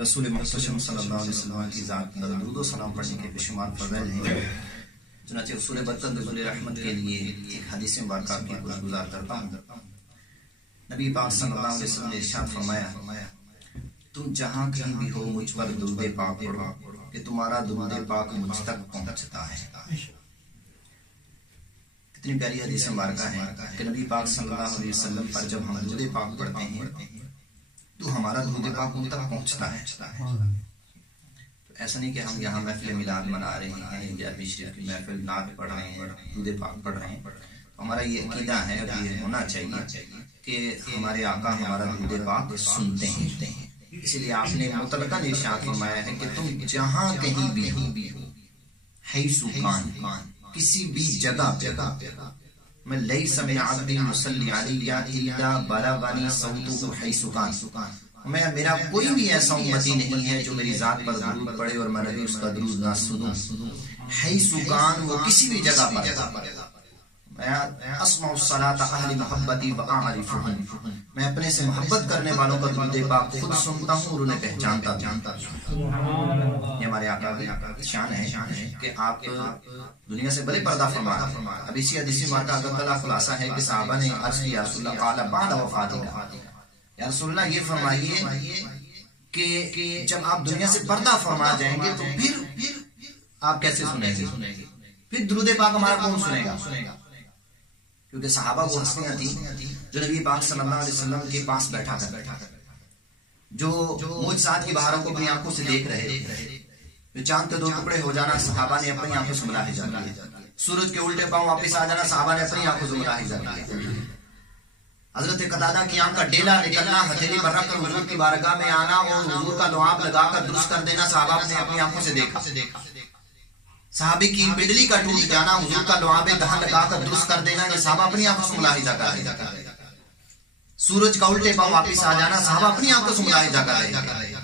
رسول محتشم صلی اللہ علیہ وسلم کی ذات پر درود و سلام پڑھنے کے بشمار فضائل ہیں. چنانچہ رسول برکت رسول رحمت کے لیے ایک حدیث مبارکہ کی گزار کرتا ہوں. نبی پاک صلی اللہ علیہ وسلم نے ارشاد فرمایا تم جہاں کہیں بھی ہو مجھ پر درود پاک پڑھو کہ تمہارا درود پاک مجھ تک پہنچتا ہے. کتنی پیاری حدیث مبارکہ ہے کہ نبی پاک صلی اللہ علیہ وسلم پر جب ہم درود پاک پڑھتے ہیں تو ہمارا درود پاک ان تک پہنچتا ہے. تو ایسا نہیں کہ ہم یہاں محفل میلاد منا رہے ہیں یا بشریت کی محفل نعت پڑھ رہے ہیں درود پاک پڑھ رہے ہیں. ہمارا یہ عقیدہ ہے اور یہ ہونا چاہیے کہ ہمارے آقا ہمارا درود پاک سنتے ہیں. اس لیے آپ نے مطلقاً ارشاد فرمایا ہے کہ تم جہاں کہیں بھی ہو حیث کان کسی بھی جگہ میں لیس من عبد یصلی علی الا بلغنی صوته حیث کان میرا کوئی بھی ایسا امتی نہیں ہے جو میری ذات پر درود پڑھے اور میں نبی اس کا درود نہ سنوں. حیث کان وہ کسی بھی جگہ پر. اسمع الصلاۃ اہل محبتی واعرفهم میں اپنے سے محبت کرنے والوں کا درود پاک خود سنتا ہوں اور انہیں پہچانتا ہوں. یہ ہمارے آقا کی شان ہے کہ آپ دنیا سے بڑے پردہ فرما. اب اسی حدیث مبارکہ کا تعالی خلاصہ ہے کہ صحابہ نے عرض کیا یا رسول اللہ قال بعد وفاتک یا رسول اللہ یہ فرمائیے کہ جب آپ دنیا سے پردہ فرما جائیں گے تو پھر آپ کیسے سنیں گے؟ پھر درود پاک ہمارا کون سنے گا؟ کیونکہ صحابہ وہ ہستیاں تھیں جو نبی پاک صلی اللہ علیہ وسلم کے پاس بیٹھا کر جو معجزات کی بہاروں کو اپنی آنکھوں سے دیکھ رہے تھے. چاند کے دو ٹکڑے ہو جانا صحابہ نے اپنی آنکھوں سے ملاحظہ کیا. سورج کے الٹے پاؤں واپس آ جانا صحابہ نے اپنی آنکھوں سے ملاحظہ کیا. حضرت قتادہ کی آنکھ کا ڈیلا نکلنا ہتھیلی پر رکھ کر حضور کی بارگاہ میں آنا اور حضور کا لعاب لگا کر درست کر دینا صحابہ نے اپنی آنکھوں سے دیکھا. صحابی کی پنڈلی کا ٹوٹ جانا حضور کا لعاب دہن لگا کر درست کر دینا یہ صحابہ اپنی آنکھوں سے ملاحظہ کر رہے. سورج کا الٹے پاؤں واپس آ جانا صحابہ اپنی آنکھوں سے ملاحظہ کر رہے.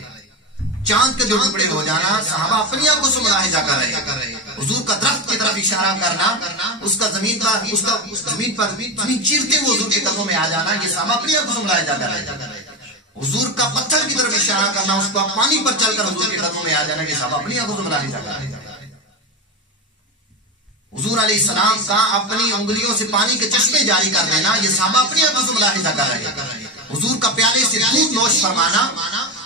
چاند کے دو ٹکڑے ہو جانا صحابہ اپنی آنکھوں سے ملاحظہ کر رہے. حضور کا درخت کی طرف اشارہ کرنا اس کا زمین پر چیرتے ہوئے حضور کے قدموں میں آ جانا یہ صحابہ اپنی آنکھوں سے ملاحظہ کر رہے. حضور کا پتھر کی طرف اشارہ کرنا اس کا پانی پر چل کر حضور کے قدموں میں آ جانا یہ صحابہ اپنی آنکھوں سے ملاحظہ کر رہے. حضور علیہ السلام کا اپنی انگلیوں سے پانی کے چشمے جاری کر دینا یہ صحابہ اپنی آنکھوں سے ملاحظہ کر رہے. حضور کا پیالے سے دودھ نوش فرمانا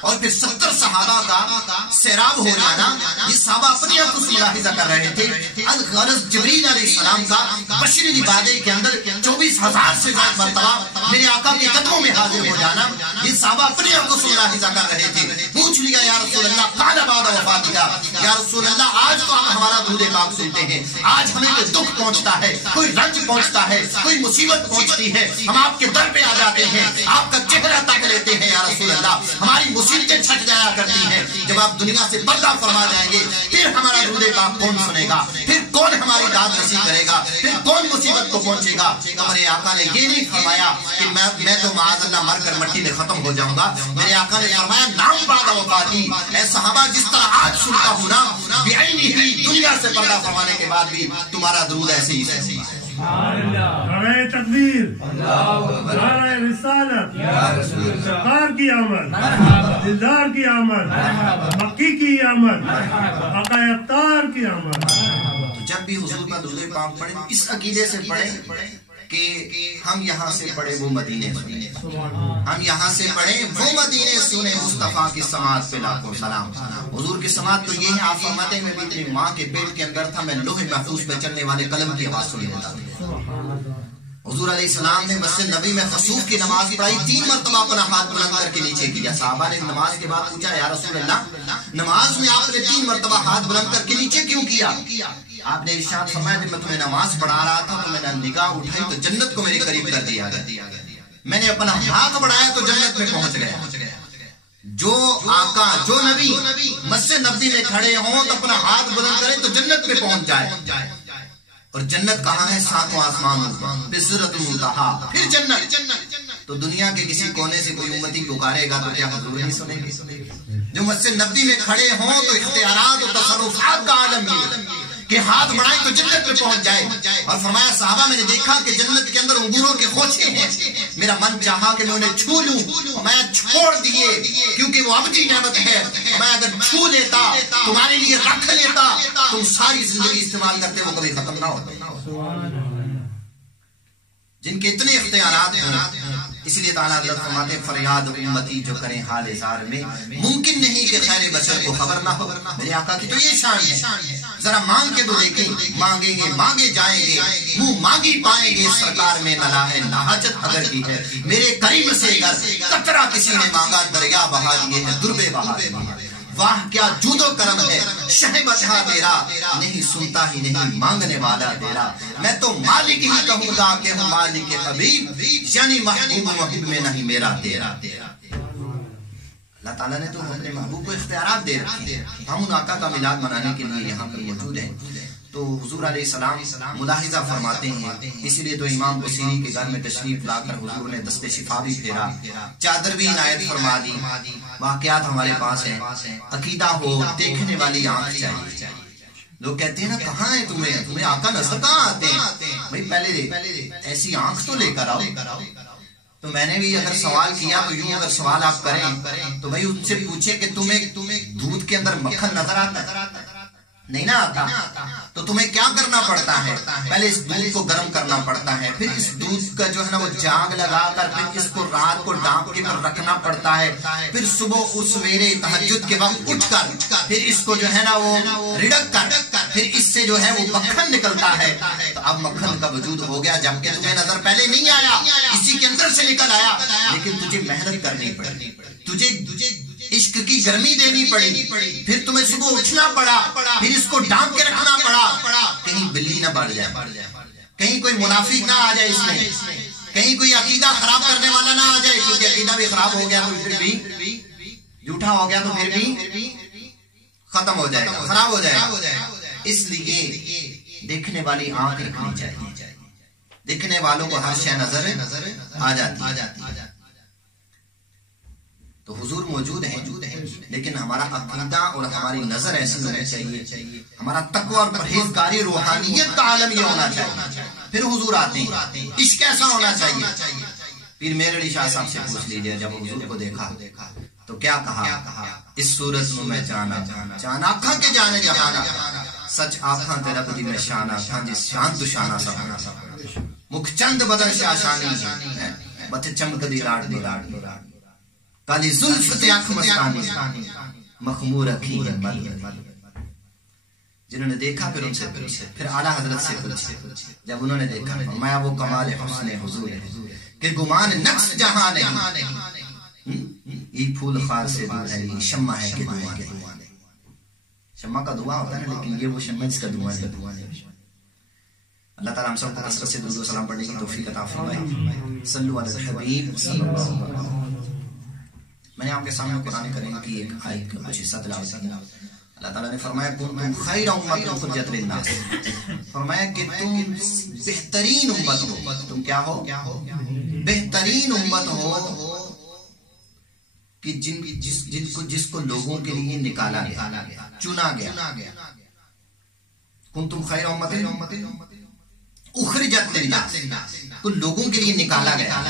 اور پھر 70 صحابہ کا سیراب ہو جانا یہ صحابہ اپنی آنکھوں سے ملاحظہ کر رہے تھے. الغرض جبریل علیہ السلام کا بشری لبادے کے اندر 24,000 سے زائد مرتبہ میرے آقا کے قدموں میں حاضر ہو جانا یہ صحابہ اپنی آنکھوں سے ملاحظہ کر رہے تھے. پوچھ لیا یا رسول اللہ قال بعد وفاتک یا رسول اللہ آج تو ہم ہمارا درود پاک سنتے ہیں آج ہمیں کوئی دکھ پہنچتا ہے کوئی رنج پہنچتا ہے کوئی مصیبت پہنچتی ہے ہم آپ کے در پہ آ جاتے ہیں آپ کا چہرہ تک لیتے ہیں یا رسول اللہ ہماری مصیبتیں چھٹ جایا کرتی ہیں. جب آپ دنیا سے پردہ فرما جائیں گے پھر ہمارا درود پاک کون سنے گا؟ پھر کون ہماری داد رسی کرے گا؟ پھر کون مصیبت کو پہنچے گا؟ ہمارے آقا نے یہ نہیں فرمایا کہ میں تو معاذ اللہ مر کر مٹی میں ختم ہو جاؤں گا. میرے آقا نے فرمایا نام بعد وفاتی اے صحابہ جس طرح آج سنتا ہوں نا بعینی ہی دنیا سے پردہ فرمانے کے بعد بھی تمہارا درود ایسے ہی سنوں گا. نعرہ تکبیر نعرہ رسالت سرکار کی آمد دلدار کی آمد مکی کی آمد آقا ابتار کی آمد. جب بھی حضور کا درود پاک پڑھیں اس عقیدے سے پڑھیں کہ ہم یہاں سے پڑھے وہ مدینے سنیں ہم یہاں سے پڑھیں وہ مدینے سنیں مصطفیٰ کی سماعت پہ لاکھوں سلام. حضور کی سماعت تو یہ ہے آپ فرماتے ہیں میں بھی اپنی ماں کے پیٹ کے اندر تھا میں لوح محفوظ پہ چلنے والے قلم کی آواز سن لیتا تھا. حضور علیہ السلام نے مسجد نبی میں خسوف کی نماز پڑھائی 3 مرتبہ اپنا ہاتھ بلند کر کے نیچے کیا. صحابہ نے نماز کے بعد پوچھا یا رسول اللہ نماز میں آپ نے 3 مرتبہ ہاتھ بلند کر کے نیچے کیوں کیا؟ آپ نے ارشاد فرمایا جب میں تمہیں نماز پڑھا رہا تھا تو میں نے نگاہ اٹھائی تو جنت کو میرے قریب کر دیا گیا. میں نے اپنا ہاتھ بڑھایا تو جنت میں پہنچ گیا. جو آقا جو نبی مسجد نبی میں کھڑے ہوں تو اپنا ہاتھ بلند کریں تو جنت میں پہنچ جائے. اور جنت کہاں ہے؟ 7 آسمانوں پہ سدرۃ المنتہا پھر جنت. تو دنیا کے کسی کونے سے کوئی امتی پکارے گا تو کیا حضور نہیں سنیں گے؟ جو مسجد نبی میں کھڑے ہوں تو اختیارات و تصرفات کا عالم ہے کہ ہاتھ بڑھائیں تو جنت میں پہنچ جائے. اور فرمایا صحابہ میں نے دیکھا کہ جنت کے اندر انگوروں کے خوشے ہیں, میرا من چاہا کہ میں انہیں چھو لوں, میں چھوڑ دیے کیونکہ وہ ابدی نعمت ہے. میں اگر چھو لیتا تمہارے لیے رکھ لیتا, تم ساری زندگی استعمال کرتے وہ کبھی ختم نہ ہوتا. جن کے اتنے اختیارات ہیں, اس لیے تعالیٰ حضرت فرماتے ہیں فریاد امتی جو کریں حال اظہار میں, ممکن نہیں کہ خیر بشر کو خبر نہ ہو. میرے آقا کی تو یہ شان ہے, ذرا مانگ کے تو دیکھیں, مانگیں گے مانگے جائیں گے, منہ مانگی پائیں گے. سرکار میں نہ ہے نہ حاجت اگر کی ہے, میرے کریم سے اگر قطرہ کسی نے مانگا دریا بہا دیے ہیں دربے بہا دیے ہیں. واہ کیا جود و کرم ہے شہ بتہا تیرا, نہیں سنتا ہی نہیں مانگنے والا تیرا. میں تو مالک ہی کہوں گا کہ ہوں مالک حبیب, یعنی محبوب محبوب میں نہیں میرا تیرا. اللہ تعالیٰ نے تو اپنے محبوب کو اختیارات دے رکھے ہیں. ہم ان آقا کا میلاد منانے کے لیے یہاں پر موجود ہیں. تو حضور علیہ السلام ملاحظہ فرماتے ہیں, اسی لیے تو امام بصیری کے گھر میں تشریف لا کر حضور نے دست شفا بھی پھیرا, چادر بھی عنایت فرما دی. واقعات ہمارے پاس ہیں. عقیدہ ہو, دیکھنے والی آنکھ چاہیے. لوگ کہتے ہیں نا کہاں ہے تمہیں آقا نظر کہاں آتے ہیں؟ بھائی پہلے ایسی آنکھ تو لے کر آؤ. تو میں نے بھی اگر سوال کیا تو یوں اگر سوال آپ کریں تو بھائی ان سے پوچھے کہ تمہیں دودھ کے اندر مکھن نظر آتا ہے؟ نہیں نہ آتا. تو تمہیں کیا کرنا پڑتا ہے؟ پہلے اس دودھ کو گرم کرنا پڑتا ہے, پھر اس دودھ کا جو ہے نا وہ جاگ لگا کر پھر اس کو رات کو ڈانپ کے پر رکھنا پڑتا ہے, پھر صبح اس سویرے تہجد کے وقت اٹھ کر پھر اس کو جو ہے نا وہ رڑک کر پھر اس سے جو ہے وہ مکھن نکلتا ہے. تو اب مکھن کا وجود ہو گیا, جبکہ تمہیں نظر پہلے نہیں آیا, اسی کے اندر سے نکل آیا, لیکن تجھے محنت کرنی پڑی, تجھے عشق کی گرمی دینی پڑی, پھر تمہیں صبح اٹھنا پڑا, پھر اس کو ڈانپ کے رکھنا پڑا. کہیں بلی نہ بڑھ جائے, کہیں کوئی منافق نہ آ جائے اس میں, کہیں کوئی عقیدہ خراب کرنے والا نہ آ جائے, کیونکہ عقیدہ بھی خراب ہو گیا تو پھر بھی جھوٹا ہو گیا تو پھر بھی ختم ہو جائے گا, خراب ہو جائے گا. اس لیے دیکھنے والی آنکھ رکھنی چاہیے, دیکھنے والوں کو ہر شے نظر آ جاتی. تو حضور موجود ہیں, لیکن ہمارا عقیدہ اور ہماری نظر ایسی ہونی چاہیے, ہمارا تقوی اور پرہیزگاری روحانیت کا عالم یہ ہونا چاہیے. پھر حضور آتے ہیں, عشق ایسا ہونا چاہیے. پیر میرے علی شاہ صاحب سے پوچھ لیجئے, جب حضور کو دیکھا تو کیا کہا؟ اس صورت میں جانا آنکھاں کے جانے جہانا, سچ آنکھاں تیرا بدی میں شان آنکھاں جس شان تو شانہ سا مکھ چند بدن شاشانی ہے, بت چمک دی لاڑ دی کالی زلف تے آنکھ مستانی مخمور رکھی ہے مل. جنہوں نے دیکھا پھر ان سے پوچھے, پھر اعلیٰ حضرت سے پوچھے. جب انہوں نے دیکھا فرمایا وہ کمال حسن حضور ہے کہ گمان نقص جہاں نہیں, یہ پھول خار سے دور ہے, یہ شمع ہے کہ دعا نہیں. شمع کا دعا ہوتا ہے لیکن یہ وہ شمع جس کا دعا نہیں. اللہ تعالیٰ ہم سب کو کثرت سے درود و سلام پڑھنے کی توفیق عطا فرمائے. صلو علی الحبیب صلی اللہ علیہ وسلم. میں نے آپ کے سامنے قرآن کریم کی ایک آیت کا کچھ حصہ تلاوت کیا. اللہ تعالیٰ نے فرمایا کنتم خیر امت اخرجت للناس, فرمایا کہ تم بہترین امت ہو. تم کیا ہو؟ بہترین امت ہو کہ جس کو لوگوں کے لیے نکالا گیا, چنا گیا. کنتم خیر امت اخرجت للناس, تو لوگوں کے لیے نکالا گیا.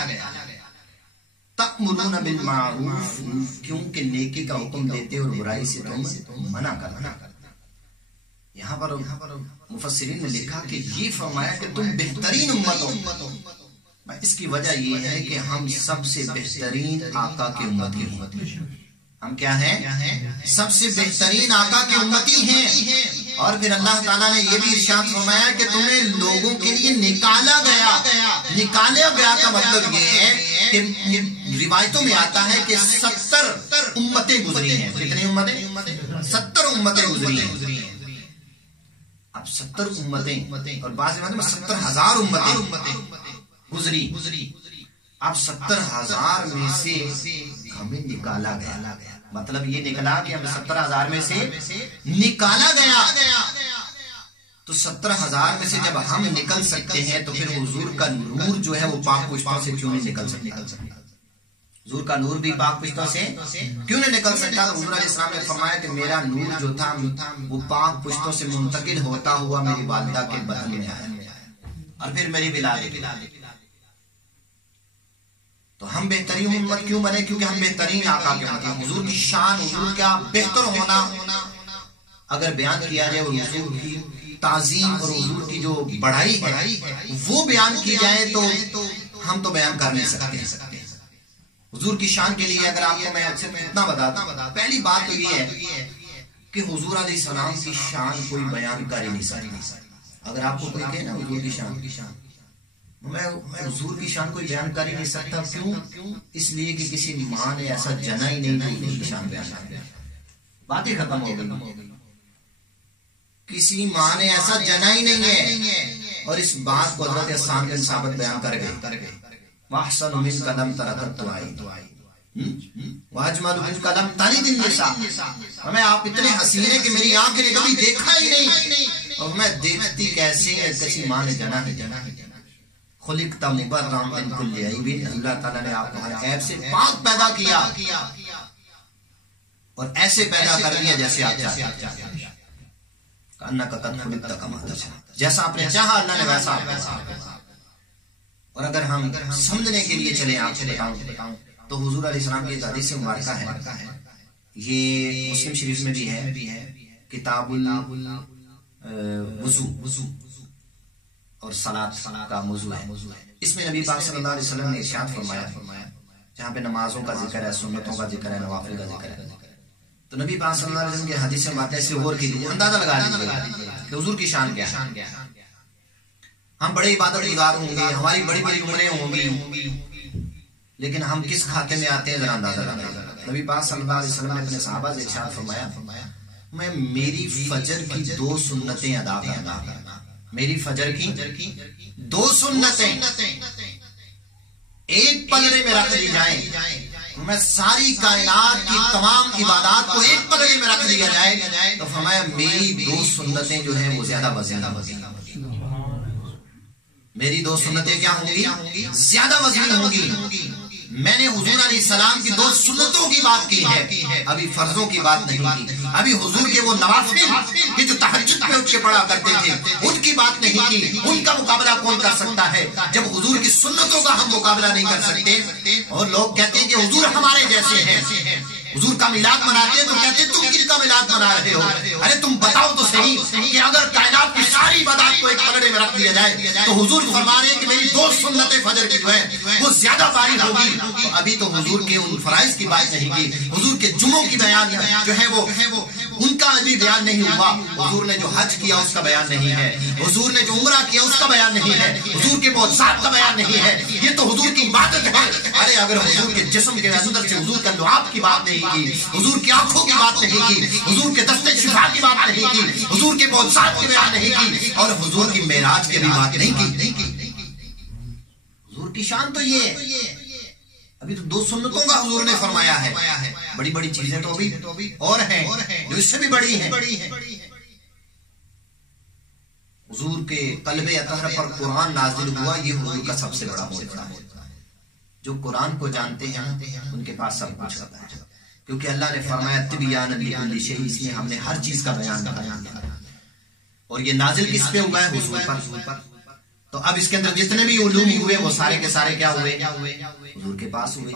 تأمرون بالمعروف, کیونکہ نیکی کا حکم دیتے اور برائی سے تم منع کرنا. یہاں پر مفسرین نے لکھا کہ یہ فرمایا کہ تم بہترین امت ہو. اس کی وجہ یہ ہے کہ ہم سب سے بہترین آقا کے امتی ہیں. ہم کیا ہیں؟ سب سے بہترین آقا کے امتی ہیں. اور پھر اللہ تعالیٰ نے یہ بھی ارشاد فرمایا کہ تمہیں لوگوں کے لیے نکالا گیا. نکالا گیا کا مطلب یہ ہے کہ روایتوں میں آتا ہے کہ 70 امتیں گزری ہیں. کتنی امتیں؟ 70 امتیں گزری ہیں. اب 70 امتیں اور بعض میں 70,000 امتیں گزری. اب 70,000 میں سے ہمیں نکالا گیا. مطلب یہ نکلا کہ ہم 70,000 میں سے نکالا گیا. تو 70,000 میں سے جب ہم نکل سکتے ہیں تو پھر حضور کا نور جو ہے وہ پاک پشتوں سے کیوں نہیں نکل سکتا؟ حضور کا نور بھی پاک پشتوں سے کیوں نہیں نکل سکتا؟ تو حضور علیہ السلام نے فرمایا کہ میرا نور جو تھا وہ پاک پشتوں سے منتقل ہوتا ہوا میری والدہ کے بدن میں آیا اور پھر میری ولادت۔ تو ہم بہترین امت کیوں بنے؟ کیونکہ ہم بہترین آقا کے امت ہیں۔ حضور کی شان، حضور کا بہتر ہونا اگر بیان کیا جائے اور حضور کی تعظیم اور حضور کی جو بڑائی ہے وہ بیان کی جائے تو ہم تو بیان کر نہیں سکتے۔ حضور کی شان کے لیے اگر آپ کو میں صرف اتنا بتاتا ہوں، پہلی بات تو یہ ہے کہ حضور علیہ السلام کی شان کوئی بیان کر ہی نہیں سکتا۔ اگر آپ کو کوئی کہے نا حضور کی شان، میں حضور کی شان کوئی بیان کر ہی نہیں سکتا۔ کیوں؟ اس لیے کہ کسی ماں نے ایسا جنا ہی نہیں کہ حضور کی شان بیان کر، بات ہی ختم ہو گئی۔ کسی ماں نے ایسا جنا ہی نہیں ہے، اور اس بات کو حضرت حسان بن ثابت بیان کر گئے، وَأَحْسَنُ مِنْكَ لَمْ تَرَدَدْ وَأَجْمَلُ مِنْكَ لَمْ تَلِدِ النِّسَاء۔ ہمیں آپ اتنے حسین ہیں کہ میری آنکھ نے کبھی دیکھا ہی نہیں، اور میں دیکھتی کیسے ہے کسی ماں نے جنا ہی جنا۔ خُلِقْتَ مُبَرًّا مِنْ كُلِّ عَيْبٍ، اللہ تعالیٰ نے آپ کو ہر عیب سے پاک پیدا کیا اور ایسے پیدا کر دیا جیسے آپ چاہتے ہیں۔ کَأَنَّكَ قَدْ خُلِقْتَ كَمَا تَشَاءُ، جیسا آپ نے چاہا اللہ نے ویسا آپ کو۔ اور اگر ہم سمجھنے کے لیے چلیں آپ سے بتاؤں تو حضور علیہ السلام کی ایک حدیث مبارکہ ہے، یہ مسلم شریف میں بھی ہے، کتاب الوضو اور صلاۃ کا موضوع ہے۔ اس میں نبی پاک صلی اللہ علیہ وسلم نے ارشاد فرمایا، جہاں پہ نمازوں کا ذکر ہے، سنتوں کا ذکر ہے، نوافل کا ذکر ہے، تو نبی پاک صلی اللہ علیہ وسلم کی حدیث میں باتیں سے غور کیجیے، اندازہ لگا لیجیے کہ حضور کی شان کیا ہے۔ ہم بڑے عبادت گزار ہوں گے، ہماری بڑی بڑی عمریں ہوں گی، لیکن ہم کس کھاتے میں آتے ہیں ذرا اندازہ لگائیں۔ نبی پاک صلی اللہ علیہ وسلم نے اپنے صحابہ سے ارشاد فرمایا، میں میری فجر کی 2 سنتیں ادا کرنا، میری فجر کی 2 سنتیں ایک پلڑے میں رکھ دی جائیں، میں ساری کائنات کی تمام عبادات کو ایک پلڑے میں رکھ دیا جائے، تو فرمایا میری 2 سنتیں جو ہیں وہ زیادہ وزن ہوگی، میری 2 سنتیں کیا ہوں گی؟ زیادہ وزنی ہوں گی۔ میں نے حضور علیہ السلام کی 2 سنتوں کی بات کی ہے، ابھی فرضوں کی بات نہیں کی، ابھی حضور کے وہ نوافل کہ جو تہجد میں اٹھ کے پڑھا کرتے تھے ان کی بات نہیں کی۔ ان کا مقابلہ کون کر سکتا ہے جب حضور کی سنتوں کا ہم مقابلہ نہیں کر سکتے؟ اور لوگ کہتے ہیں کہ حضور ہمارے جیسے ہیں، حضور کا میلاد مناتے ہیں تو کہتے ہیں تم کن کا میلاد منا رہے ہو؟ ارے تم بتاؤ تو صحیح کہ اگر کائنات کی ساری عبادات کو ایک پلڑے میں رکھ دیا جائے تو حضور فرما رہے ہیں کہ میری 2 سنتیں فجر کی جو ہے وہ زیادہ باری ہوگی۔ تو ابھی تو حضور کے ان فرائض کی بات نہیں کی، حضور کے جمعوں کی بیان جو ہے وہ ان کا ابھی بیان نہیں ہوا، حضور نے جو حج کیا اس کا بیان نہیں ہے، حضور نے جو عمرہ کیا اس کا بیان نہیں ہے، حضور کے معجزات کا بیان نہیں ہے، یہ تو حضور کی عبادت ہے۔ ارے اگر حضور کے جسم کے اندر سے حضور کا لعاب کی بات نہیں کی، حضور کی آنکھوں کی بات نہیں کی، حضور کے دستے شفا کی بات نہیں کی، حضور کے معجزات کی بیان نہیں کی، اور حضور کی معراج کی بھی بات نہیں کی، حضور کی شان تو یہ ہے۔ ابھی تو 2 سنتوں کا حضور نے فرمایا ہے، بڑی بڑی چیزیں تو ابھی اور ہیں جو اس سے بھی بڑی ہیں۔ حضور کے قلب اطہر پر قرآن نازل ہوا، یہ حضور کا سب سے بڑا معجزہ ہے۔ جو قرآن کو جانتے ہیں ان کے پاس سب کچھ ہوتا ہے، کیونکہ اللہ نے فرمایا تبیان لکل شیء، اس لیے ہم نے ہر چیز کا بیان کیا، اور یہ نازل کس پہ ہوا ہے؟ حضور پر۔ تو اب اس کے اندر جتنے بھی علوم ہوئے وہ سارے کے سارے کیا ہوئے؟ حضور کے پاس ہوئے،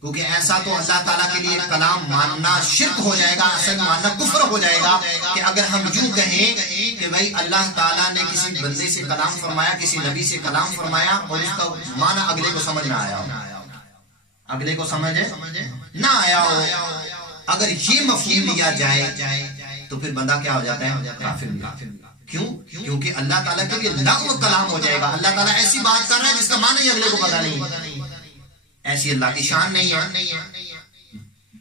کیونکہ ایسا تو اللہ تعالیٰ کے لیے کلام ماننا شرک ہو جائے گا، اصل ماننا کفر ہو جائے گا، کہ اگر ہم یوں کہیں کہ بھائی اللہ تعالیٰ نے کسی بندے سے کلام فرمایا، کسی نبی سے کلام فرمایا، اور اس کا معنی اگلے کو سمجھ نہ آیا ہو، اگلے کو سمجھ نہ آیا ہو، اگر یہ مفہوم لیا جائے تو پھر بندہ کیا ہو جاتا ہے؟ کافر۔ کیوں؟ کیونکہ اللہ تعالیٰ کے لیے لغو کلام ہو جائے گا، اللہ تعالیٰ ایسی بات کر رہا ہے جس کا معنی ہی اگلے کو پتہ نہیں، ایسی اللہ کی شان نہیں ہے۔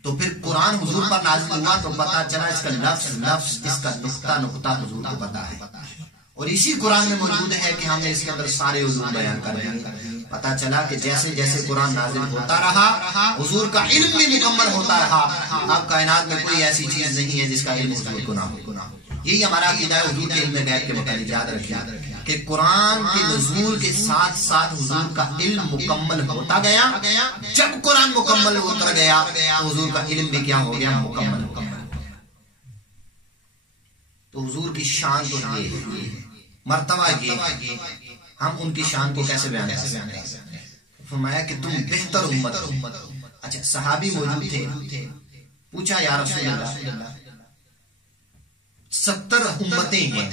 تو پھر قرآن حضور پر نازل ہوا تو پتا چلا اس کا لفظ اس کا نقطہ حضور کو پتا ہے، اور اسی قرآن میں موجود ہے کہ ہم نے اس کے اندر سارے علوم بیان کر دیے۔ پتا چلا کہ جیسے جیسے قرآن نازل ہوتا رہا حضور کا علم بھی مکمل ہوتا رہا، اب کائنات میں کوئی ایسی چیز نہیں ہے جس کا علم حضور کو نہ ہو۔ یہی ہمارا عقیدہ ہے حضور کے علم غیب کے متعلق، یاد رکھیے کہ قرآن کے نزول کے ساتھ ساتھ حضور کا علم مکمل ہوتا گیا. جب قرآن مکمل اتر گیا تو حضور کا علم بھی کیا ہو گیا؟ مکمل ہو گیا. تو حضور کی شان تو یہ ہے، مرتبہ یہ، ہم ان کی شان کو کیسے بیان کرتے ہیں؟ فرمایا کہ تم بہتر امت ہو. اچھا صحابی موجود تھے، پوچھا یا رسول اللہ 70 امتیں ہیں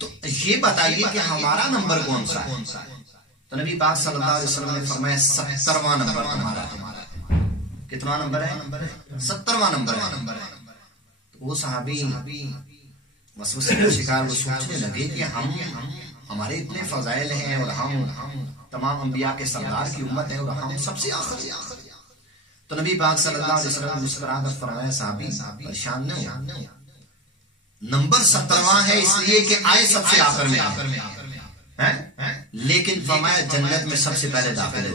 تو یہ بتائیے کہ ہمارا نمبر کون سا ہے؟ تو نبی پاک صلی اللہ علیہ وسلم نے فرمایا 70واں نمبر تمہارا ہے. کتنا نمبر ہے؟ 70واں نمبر ہے. وہ صحابی وسوسے کا شکار وہ سوچنے لگے کہ ہمارے اتنے فضائل ہیں اور ہم تمام انبیاء کے سردار کی امت ہے اور ہم سب سے آخر. تو نبی پاک صلی اللہ علیہ وسلم مسکرا کر فرمایا صحابی پریشان نہ ہو، نمبر 70واں ہے اس لیے کہ آئے سب سے آخر میں ہے، لیکن فرمایا جنت میں سب سے پہلے داخل ہو،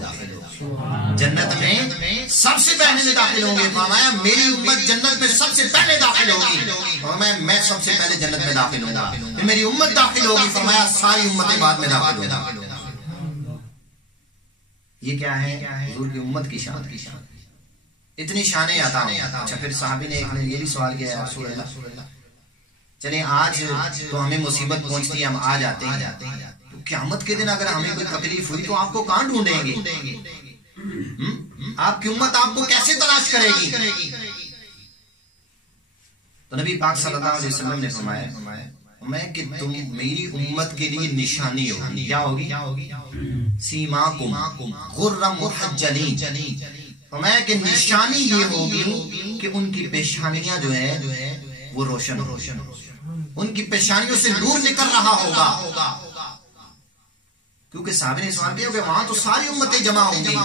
جنت میں سب سے پہلے داخل ہوں گے. فرمایا میری امت جنت میں سب سے پہلے داخل ہوگی. فرمایا میں سب سے پہلے جنت میں داخل ہوں گا، پھر میری امت داخل ہوگی. فرمایا ساری امتیں بعد میں داخل ہوگی. یہ کیا ہے؟ حضور کی امت کی شان. اتنی شانیں عطا ہوں. اچھا پھر صحابی نے یہ بھی سوال کیا یا رسول اللہ چلیں آج تو ہمیں مصیبت پہنچتی ہے، ہم آ جاتے ہیں، تو قیامت کے دن اگر ہمیں کوئی تکلیف ہوئی تو آپ کو کہاں ڈھونڈیں گے؟ آپ کی امت آپ کو کیسے تلاش کرے گی؟ تو نبی پاک صلی اللہ علیہ وسلم نے فرمایا کہ تم میری امت کے لیے نشانی ہوگی. کیا ہوگی؟ سیماکم غرم محجلین. فرمایا کہ نشانی یہ ہوگی کہ ان کی پیشانیاں جو ہیں وہ روشن، ان کی پیشانیوں سے نور نکل رہا ہوگا. کیونکہ صحابہ نے سوال کیا کہ وہاں تو ساری امتیں جمع ہوں گی،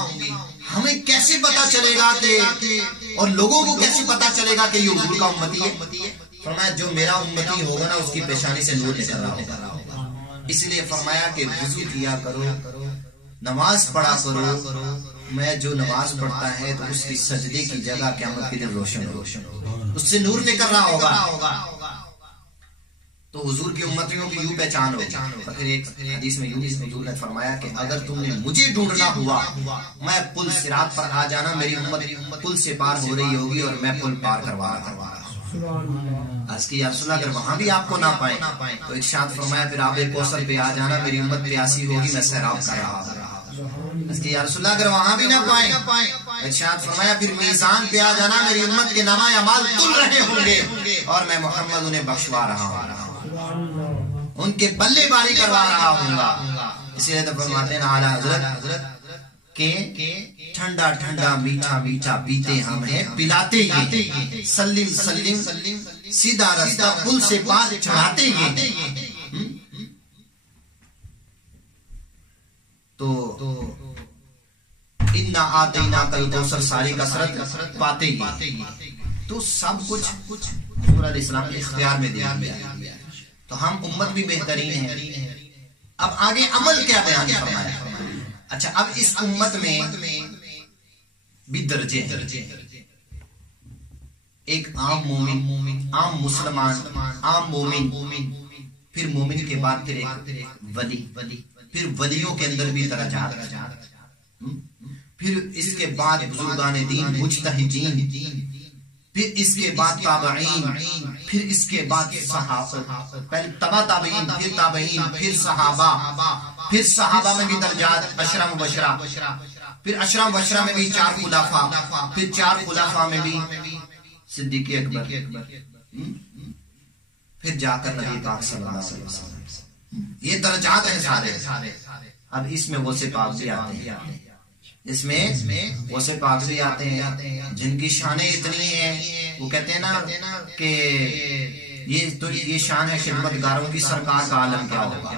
ہمیں کیسے پتا چلے گا کہ، اور لوگوں کو کیسے پتا چلے گا کہ یہ حضور کا امتی ہے؟ فرمایا جو میرا امتی ہوگا نا اس کی پیشانی سے نور نکل رہا ہوگا. اس لیے فرمایا کہ وضو کیا کرو، نماز پڑھا کرو. میں جو نماز پڑھتا ہے تو اس کی سجدے کی جگہ قیامت کے دن روشن اس سے نور نکل رہا ہوگا. تو حضور کی امتیوں کی یوں پہچان ہوگی. پھر ایک حدیث میں حضور نے فرمایا کہ اگر تم نے مجھے ڈھونڈنا ہوا میں پل صراط پر آ جانا، میری امت پل سے پار ہو رہی ہوگی اور میں پل پار کروا رہا. عرض کی یا رسول اللہ اگر وہاں بھی آپ کو نہ پائیں تو ارشاد فرمایا پھر آب کوثر پہ آ جانا، میری امت پیاسی ہوگی، میں سیراب کر رہا ہوں. عرض کی یا رسول اللہ اگر وہاں بھی نہ پائیں ارشاد فرمایا پھر میزان پہ آ جانا، میری امت کے نامہ اعمال تل رہے ہوں گے اور میں محمد انہیں بخشوا رہا ہوں، ان کے بلے باری کروا رہا ہوں گا. اسی لیے تو فرماتے ہیں اعلیٰ حضرت کہ ٹھنڈا ٹھنڈا میٹھا میٹھا پیتے ہم ہیں، پلاتے یہ سلم سلم سیدھا رستہ پل سے پار چڑھاتے یہ. تو انا آتینا کل کوثر ساری کثرت پاتے یہ. تو سب کچھ حضور علیہ السلام کے اختیار میں دیا گیا. تو ہم امت بھی بہترین ہیں. اب آگے عمل کیا بیان فرمایا؟ اچھا اب اس امت میں بھی درجے ہیں. ایک عام مومن، عام مسلمان، عام مومن، پھر مومن کے بعد پھر ایک ولی، پھر ولیوں کے اندر بھی درجات، پھر اس کے بعد بزرگان دین مجتہدین، پھر اس کے بعد تابعین، پھر اس کے بعد صحابہ، پہلے تبع تابعین، پھر تابعین، پھر صحابہ، پھر صحابہ میں بھی درجات، عشرہ مبشرہ، پھر عشرہ مبشرہ میں بھی 4 خلفاء، پھر 4 خلفاء میں بھی صدیق اکبر، پھر جا کر نبی پاک صلی اللہ علیہ وسلم. یہ درجات ہیں سارے. اب اس میں غوث پاک بھی آتے ہیں، اس میں غوث پاک بھی آتے ہیں جن کی شانیں اتنی ہیں، وہ کہتے ہیں نا کہ یہ شان ہے خدمت گاروں کی، سرکار کا عالم کیا ہوگا.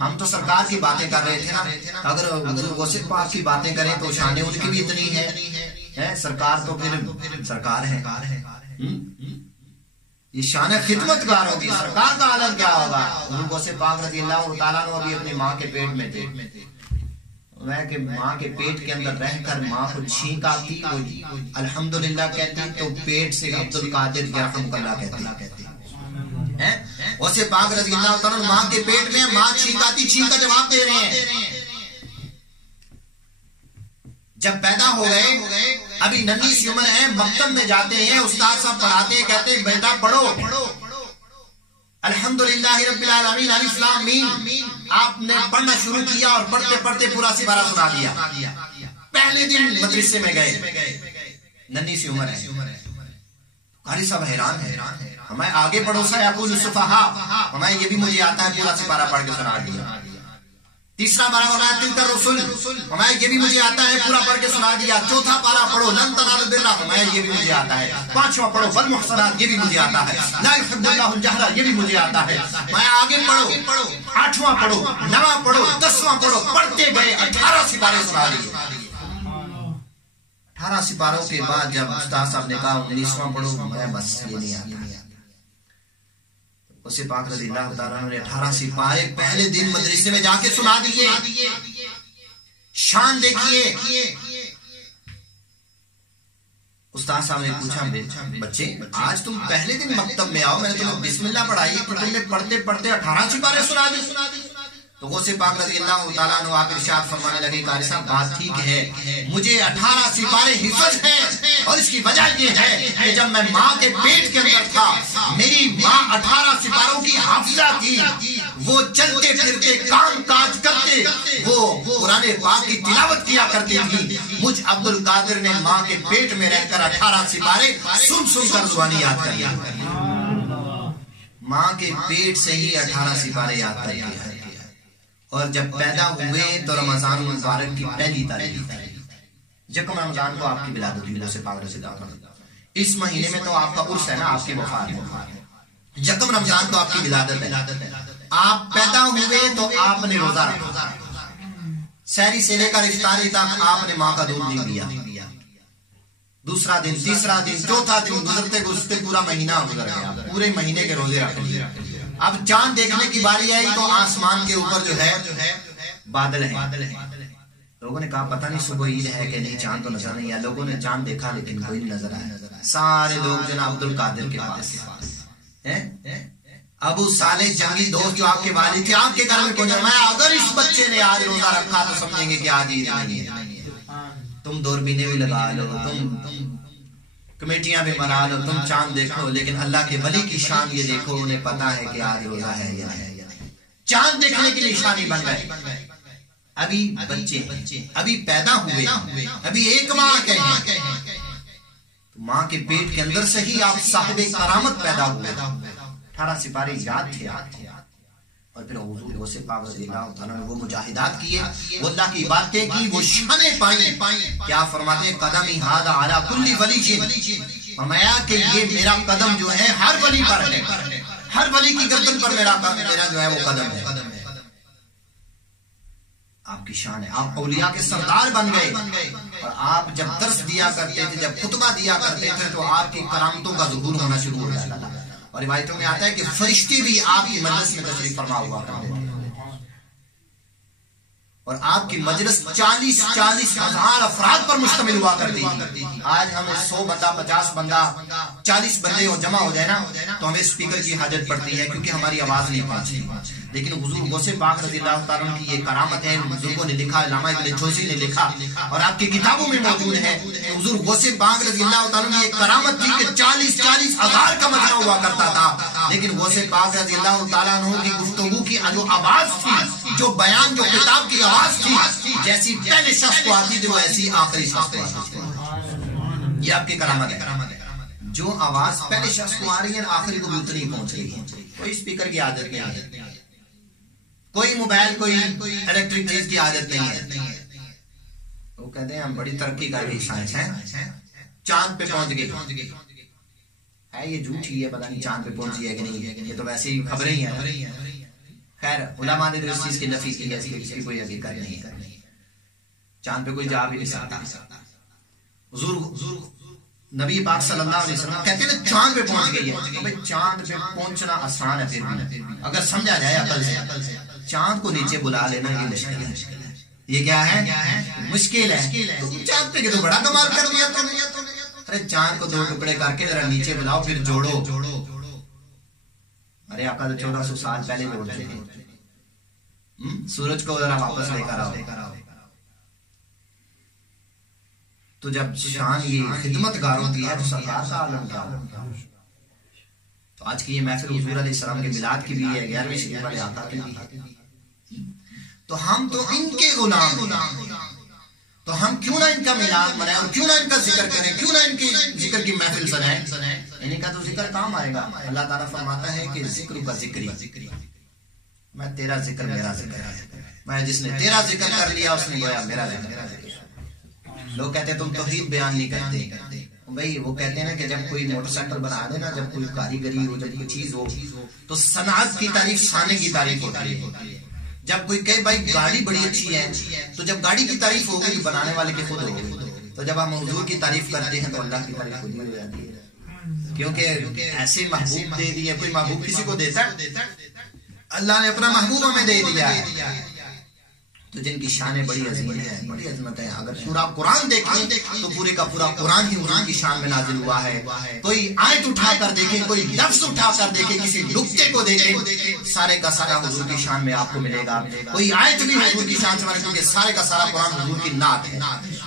ہم تو سرکار کی باتیں کر رہے تھے نا، اگر غوث پاک کی باتیں کریں تو شانیں ان کی بھی اتنی ہیں. سرکار تو پھر سرکار ہے. یہ شان ہے خدمت گاروں کی، سرکار کا عالم کیا ہوگا. غوث پاک رضی اللہ تعالیٰ عنہ ابھی اپنی ماں کے پیٹ میں تھے، کہ ماں کے پیٹ کے اندر رہ کر ماں کو چھینک آتی، الحمدللہ کہتی تو پیٹ سے عبد القادر یرحمک اللہ کہتی. غوث پاک رضی اللہ تعالیٰ ماں کے پیٹ میں ماں چھینکاتی چھینک کا جواب دے رہے ہیں. جب پیدا ہو گئے ابھی ننھی سی عمر ہے, مکتب میں جاتے ہیں, استاد صاحب پڑھاتے ہیں, کہتے ہیں بیٹا پڑھو الحمدللہ رب العالمین الف لام میم. آپ نے پڑھنا شروع کیا اور پڑھتے پڑھتے پورا سپارہ سنا دیا. پہلے دن مدرسے میں گئے, ننھی سی عمر ہے. قاری صاحب حیران ہے, ہمیں آگے پڑھو سا یقول السفہاء, ہمیں یہ بھی مجھے آتا ہے, پورا سپارہ پڑھ کے سنا دیا. تیسرا پارہ وما تلک الرسل, ہمیں یہ بھی مجھے آتا ہے, پورا پڑھ کے سنا دیا. چوتھا پارہ پڑھو لن تنالوا البر, ہمیں یہ بھی مجھے آتا ہے. پانچواں پڑھو والمحصنات, یہ بھی مجھے آتا ہے. لا يحب اللہ الجہر, یہ بھی مجھے آتا ہے. میں آگے پڑھو, آٹھواں پڑھو, نواں پڑھو, دسواں پڑھو, پڑھتے گئے 18 سپارے سنا دیے. 18 سپاروں کے بعد جب استاد صاحب نے کہا 19واں پڑھو, میں بس یہ نہیں آتا. اسے پاک رضی اللہ تعالیٰ نے 18 سپارے پہلے دن مدرسے میں جا کے سنا دیے. شان دیکھیے. استاد صاحب نے پوچھا بچے آج تم پہلے دن مکتب میں آؤ, میں نے تمہیں بسم اللہ پڑھائی تو تم نے پڑھتے پڑھتے 18 سپارے سنا دی. تو غوث پاک رضی اللہ تعالیٰ عنہ آپ ارشاد فرمانے لگے قاری صاحب بات ٹھیک ہے, مجھے 18 سپارے حفظ ہیں, اور اس کی وجہ یہ ہے کہ جب میں ماں کے پیٹ کے اندر تھا میری ماں 18 سپاروں کی حافظہ تھی. وہ چلتے پھرتے کام کاج کرتے وہ قرآن پاک کی تلاوت کیا کرتی تھی. مجھ عبد القادر نے ماں کے پیٹ میں رہ کر 18 سپارے سن سن کر زبانی یاد کر لیا. ماں کے پیٹ سے ہی 18 سپارے یاد کر لیا. اور جب پیدا ہوئے تو رمضان مبارک کی پہلی تاریخ, یکم رمضان کو آپ کی ولادت ہوئی. غوث پاک رضی اللہ عنہ اس مہینے میں تو آپ کا عرس ہے نا, آپ کی وفات ہے. یکم رمضان کو آپ کی ولادت ہے. آپ پیدا ہوئے تو آپ نے روزہ رکھا, سحری سے لے کر افطاری تک آپ نے ماں کا دودھ نہیں پیا. دوسرا دن, تیسرا دن, چوتھا دن گزرتے گزرتے پورا مہینہ گزر گیا, پورے مہینے کے روزے رکھ لیے. اب چاند دیکھنے کی باری آئی تو آسمان کے اوپر جو ہے بادل ہیں. لوگوں نے کہا پتہ نہیں صبح عید ہے کہ نہیں, چاند تو نظر نہیں آیا. لوگوں نے چاند دیکھا لیکن کوئی نہیں نظر آیا. سارے لوگ جناب عبد القادر کے پاس ہیں. ابو صالح جنگی دوست جو آپ کے والد تھے آپ کے گھر میں پہنچا. میں اگر اس بچے نے آج روزہ رکھا تو سمجھیں گے کہ آج عید نہیں ہے. تم دوربینیں بھی لگا لو, تم کمیٹیاں بھی بنا لو, تم چاند دیکھو, لیکن اللہ کے ولی کی شان یہ دیکھو, انہیں پتا ہے کہ آج روزہ ہے یا نہیں. چاند دیکھنے کی نشانی بن گئے. ابھی بچے ابھی پیدا ہوئے, ابھی ایک ماں کے ہیں, ماں کے پیٹ کے اندر سے ہی آپ صاحب کرامت پیدا ہوئے. 18 سپارے یاد تھے. اور پھر حضور غوث پاک رضی اللہ تعالیٰ نے وہ مجاہدات کیے, وہ اللہ کی باتیں کی, وہ شانیں پائیں. کیا فرماتے ہیں قدمی ھذا علی کل ولی, فرمایا کہ یہ میرا قدم جو ہے ہر ولی پر ہے, ہر ولی کی گردن پر میرا جو ہے وہ قدم ہے. آپ کی شان ہے, آپ اولیاء کے سردار بن گئے. اور آپ جب درس دیا کرتے تھے, جب خطبہ دیا کرتے تھے تو آپ کی کرامتوں کا ظہور ہونا شروع ہو جاتا تھا. اور روایتوں میں آتا ہے کہ فرشتے بھی آپ کی مجلس میں تشریف فرما ہوا کرتے تھے. اور آپ کی مجلس 40 ہزار افراد پر مشتمل ہوا کرتی تھی. آج ہمیں 100 بندہ 50 بندہ 40 بندے جمع ہو جائے نا تو ہمیں اسپیکر کی حاجت پڑتی ہے, کیونکہ ہماری آواز نہیں پہنچتی. لیکن حضور غوث پاک رضی اللہ تعالیٰ کی یہ کرامت ہے. بزرگوں نے لکھا, علامہ ابن جوزی نے لکھا, اور آپ کی کتابوں میں موجود ہے. حضور غوث پاک رضی اللہ تعالیٰ کی یہ کرامت تھی کہ 40 ہزار کا مجمع ہوا کرتا تھا, لیکن غوث پاک رضی اللہ تعالیٰ عنہ کی گفتگو کی جو آواز تھی, جو بیان, جو خطاب کی آواز تھی, جیسی پہلے شخص کو آتی تھی وہ ایسی آخری شخص کو آتی تھی. یہ آپ کی کرامت ہے. جو آواز پہلے شخص کو آ رہی ہے آخری کو بھی اتنی پہنچ رہی ہے. کوئی اسپیکر کی عادت نہیں ہے, کوئی موبائل, کوئی الیکٹرک چیز کی عادت نہیں ہے. وہ کہتے ہیں ہم بڑی ترقی کر رہی سائنس ہے, چاند پہ پہنچ گئی ہے. یہ جھوٹ ہی ہے, پتہ نہیں چاند پہ پہنچی ہے کہ نہیں, یہ تو ویسے ہی خبریں ہی ہیں. خیر علماء نے اس چیز کی نفی کی ہے, اس کی کوئی حقیقت نہیں ہے. چاند پہ کوئی جا بھی نہیں سکتا. حضور نبی پاک صلی اللہ علیہ وسلم کہتے ہیں چاند پہ پہنچ گئی ہے. بھئی چاند پہ پہنچنا آسان ہے, پھر بھی اگر سمجھا جائے عقل سے, چاند کو نیچے بلا لینا یہ مشکل ہے. یہ کیا ہے؟ مشکل ہے. چاند پہ تو بڑا کمال کر دیا تم نے. ارے چاند کو 2 ٹکڑے کر کے ذرا نیچے بلاؤ, پھر جوڑو. ارے آقا تو 1400 سال پہلے بول چکے ہیں. سورج کو ذرا واپس لے کر آؤ. تو جب شان یہ خدمت گاروں کی ہے تو سرکار کا عالم کیا ہوگا. تو آج کی یہ محفل حضور علیہ السلام کے میلاد کی بھی ہے، 11ویں شریف والے آقا کی بھی ہے. تو ہم تو ان کے غلام ہیں، تو ہم کیوں نہ ان کا میلاد منائیں اور کیوں نہ ان کا ذکر کریں، کیوں نہ ان کی ذکر کی محفل سنائیں. ان کا تو ذکر کام آئے گا. اللہ تعالیٰ فرماتا ہے کہ ذکر کا ذکری، میں تیرا ذکر میرا ذکر ہے، میں جس نے تیرا ذکر کر لیا اس نے گویا میرا ذکر. لوگ کہتے ہیں تم توحید بیان نہیں کرتے. بھئی وہ کہتے ہیں کہ جب کوئی موٹر سائیکل بنا دے نا، جب کوئی کاریگری ہو، جب کوئی چیز ہو تو صنعت کی تعریف شانے کی تعریف ہوتی ہے. جب کوئی کہے بھائی گاڑی بڑی اچھی ہے تو جب گاڑی کی تعریف ہوگی تو بنانے والے کی خود ہوگی. تو جب ہم حضور کی تعریف کرتے ہیں تو اللہ کی تعریف خود ہی ہو جاتی ہے، کیونکہ ایسے محبوب دے دیے. کوئی محبوب کسی کو دیتا ہے؟ اللہ نے اپنا محبوب ہمیں دے دیا ہے. تو جن کی شانیں بڑی عظیم ہے، بڑی عظمت ہے. اگر پورا قرآن دیکھیں تو پورے کا پورا قرآن ہی حضور کی شان میں نازل ہوا ہے. کوئی آیت اٹھا کر دیکھیں، کوئی لفظ اٹھا کر دیکھیں، کسی نقطے کو دیکھیں، سارے کا سارا حضور کی شان میں آپ کو ملے گا. کوئی آیت بھی حضور کی شان سے ملے، کیونکہ سارے کا سارا قرآن حضور کی نعت ہے.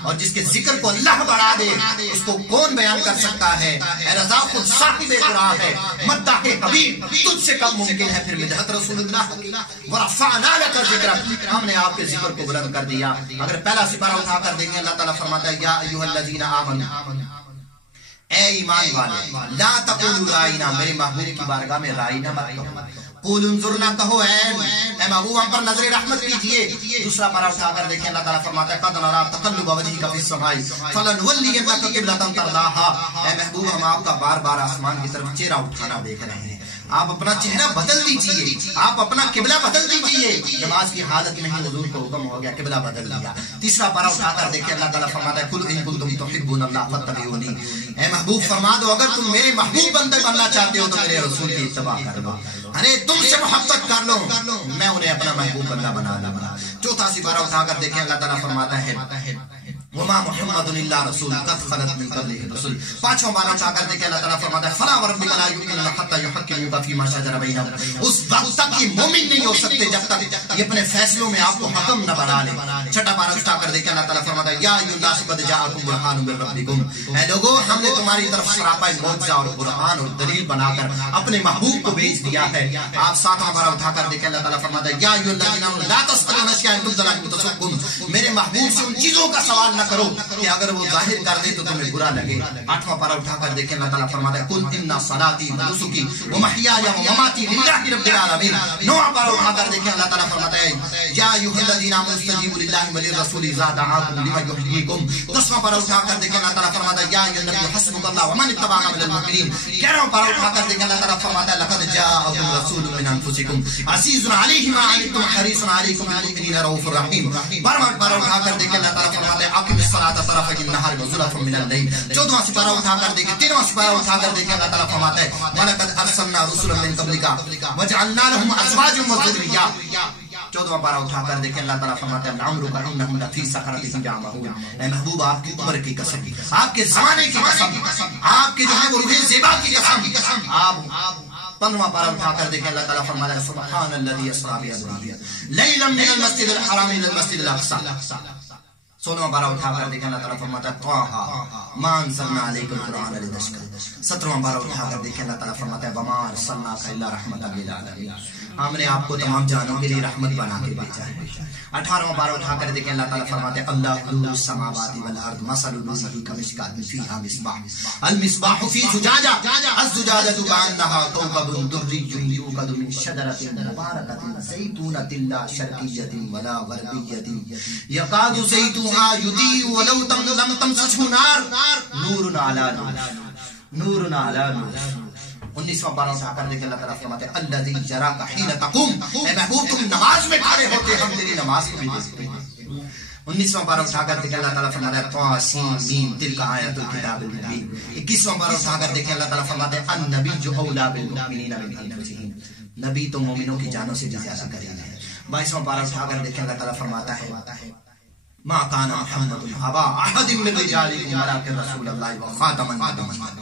اور جس کے ذکر کو اللہ بڑھا دے اس کو کون بیان کر سکتا ہے. اے رضا خود صاحب قرآن ہے، مدح حبیب تجھ سے کم ممکن ہے. پھر مدحت رسول اللہ ورفعنا لک ذکرک، ہم نے آپ کے ذکر کو بلند کر دیا. اگر پہلا سپارہ اٹھا کر دیکھیں اللہ تعالیٰ فرماتا ہے یا ایھا الذین آمنوا، اے ایمان والے، لا تقولوا رائنا، میرے محبوب کی بارگاہ میں رائنا مت کہو. قول انظرنا کہو اے محبوب ہم پر نظر رحمت کیجئے. دوسرا پارہ اٹھا کر دیکھیں اللہ تعالیٰ فرماتا ہے قد نری تقلب وجهک فی السماء فلنولینک قبلۃ ترضاها. اے محبوب ہم آپ کا بار بار آسمان کی طرف چہرہ اٹھانا دیکھ رہے ہیں. آپ اپنا چہرہ بدل دیجئے، آپ اپنا قبلہ بدل دیجئے. نماز کی حالت میں ہی حضور کو حکم ہو گیا، قبلہ بدل لیا. تیسرا پارہ اٹھا کر دیکھیں اللہ تعالیٰ فرماتا ہے قل ان کنتم تحبون اللہ فاتبعونی. اے محبوب فرما دو اگر تم میرے محبوب بندے بننا چاہتے ہو تو میرے رسول کی اتباع کر لو. ارے تم سے محبت کر لو، میں انہیں اپنا محبوب بندہ بنا لوں. چوتھا سپارہ اٹھا کر دیکھیں اللہ تعالیٰ فرماتا ہے وما محمد الا رسول قد خلت من قبله الرسل. پانچواں پارہ اٹھا کر دیکھیں اللہ تعالیٰ فرماتا ہے فلا وربک لا یؤمنون حتی یحکموک فیما شجر بینہم. اس وقت تک یہ مومن نہیں ہو سکتے جب تک یہ اپنے فیصلوں میں آپ کو حکم نہ بنا لیں. چھٹا پارہ اٹھا کر دیکھیں اللہ تعالیٰ فرماتا ہے یا ایھا الناس قد جاءکم برہان من ربکم. اے لوگوں ہم نے تمہاری طرف سراپا معجزہ اور برہان اور دلیل بنا کر اپنے محبوب کو بھیج دیا ہے. آپ ساتواں پارہ اٹھا کر دیکھیں اللہ تعالیٰ فرماتا ہے یا ایھا الذین آمنوا لا تسألوا عن اشیاء تبد لکم تسؤکم. میرے محبوب سے ان چیزوں کا سوال نہ کرو کہ اگر وہ ظاہر کر دے تو تمہیں برا لگے. آٹھواں پارہ اٹھا کر دیکھیں اللہ تعالیٰ فرماتا ہے قل ان صلاتی ونسکی ومحیای ومماتی للہ رب العالمین. نواں پارہ اٹھا کر دیکھیں اللہ تعالیٰ فرماتا ہے یا ایھا الذین آمنوا استجیبوا للہ وللرسول اذا دعاکم لما یحییکم. دسواں پارہ اٹھا کر دیکھیں اللہ تعالیٰ فرماتا ہے یا ایھا النبی حسبک اللہ ومن اتبعک من المؤمنین. گیارہواں پارہ اٹھا کر دیکھیں اللہ تعالیٰ فرماتا ہے لقد جاءکم رسول من انفسکم عزیز علیہ ما عنتم حریص علیکم بالمؤمنین رؤوف رحیم. بارہواں پارہ اٹھا کر دیکھیں اللہ تعالیٰ فرماتا ہے اقم الصلاۃ طرفی النہار وزلفا من اللیل. چودواں سپارہ اٹھا کر دیکھیں، تیرواں سپارہ اٹھا کر دیکھیں اللہ تعالیٰ فرماتا ہے وَلَقَدْ أَرْسَلْنَا رُسُلًا مِّن قَبْلِكَ وَجَعَلْنَا لَهُمْ أَزْوَاجًا وَذُرِّيَّةً. چودواں پارہ اٹھا کر دیکھیں اللہ تعالیٰ فرماتا ہے لَعَمْرُكَ إِنَّهُمْ لَفِي سَكْرَتِهِمْ يَعْمَهُونَ. اے محبوب آپ کی عمر کی قسم، آپ کے زمانے کی قسم، آپ کے جو ہے وہ روح زیبا کی قسم. آپ 15واں پارہ اٹھا کر دیکھیں اللہ تعالیٰ فرماتا ہے سبحان الذی اسریٰ بعبدہ لیلا من المسجد الحرام الى المسجد الاقصى. 16واں پارہ اٹھا کر دیکھیں اللہ تعالیٰ فرماتا ہے طٰہٰ ما انزلنا علیک القرآن لتشقى. 17واں پارہ اٹھا کر دیکھیں اللہ تعالیٰ فرماتا ہے وما ارسلناک الا رحمۃ للعالمین. ہم نے آپ کو تمام جانوں کے لیے رحمت بنا کے بھیجا ہے. 18واں پارہ اٹھا کر دیکھیں اللہ تعالیٰ فرماتے ہیں اللہ نور السماوات والارض مثل نوره كمشكاة فيها مصباح المصباح في زجاجة الزجاجة كأنها كوكب دري يوقد من شجرة مباركة زيتونة لا شرقية ولا غربية يكاد زيتها يضيء ولو لم تمسسه نار نور على نور نور على نور. 19واں پارہ اٹھا کر دیکھیں اللہ تعالیٰ فرماتے ہیں الذی یراک حین تقوم. اے محبوب تم نماز میں کھڑے ہوتے ہم تیری نماز کو بھی دیکھتے ہیں. 19واں پارہ اٹھا کر دیکھیں اللہ تعالیٰ فرماتا ہے طٰ سین میم تلک آیات الکتاب المبین. 21واں پارہ اٹھا کر دیکھیں اللہ تعالیٰ فرماتے ہیں النبی اولی بالمؤمنین من انفسہم. نبی تو مومنوں کی جانوں سے بھی زیادہ قریب ہے. 22واں پارہ اٹھا کر دیکھیں اللہ تعالیٰ فرماتا ہے ما کان محمد ابا احد من رجالکم ولکن رسول اللہ وخاتم النبیین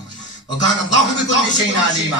وکان اللہ بکل شیء علیما.